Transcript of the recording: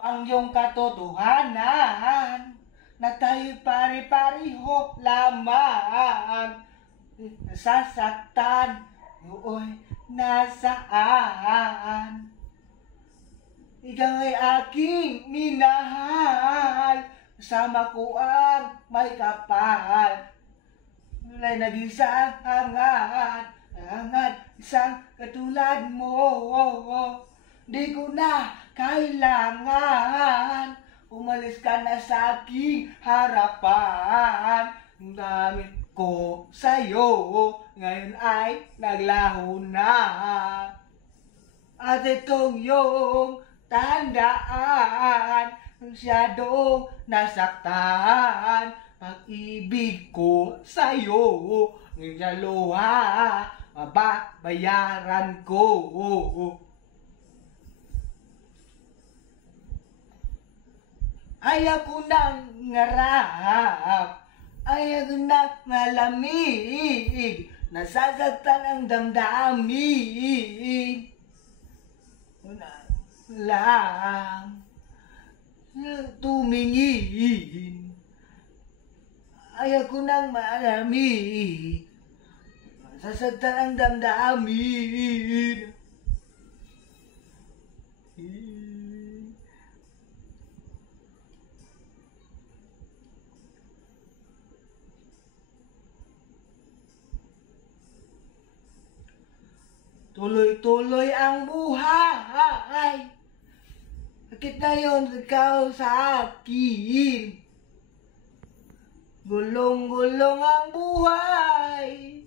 Ang iyong katotohanan na tayo pare-pareho lamang. Nasasaktan, nooy nasaan? Ikaw ay aking minahal, kasama ko ang may kapal. Wala'y nag-isang angat, isang katulad mo. Di ko na kailangan, umalis ka na sa aking harapan. Ang damit ko sa'yo, ngayon ay naglaho na. At itong iyong tandaan, masyadong nasaktan. Pag-ibig ko sa'yo, ngayon sa luha, mababayaran ko. Ayaw ko nang ngarap, ayaw ko nang malamig, nasasaktan ang damdamin. Lang tumingin, ayaw ko nang malamig, nasasaktan ang damdamin. Tuloy-tuloy ang buhay, bakit ngayon ikaw sa akin? Gulong-gulong ang buhay,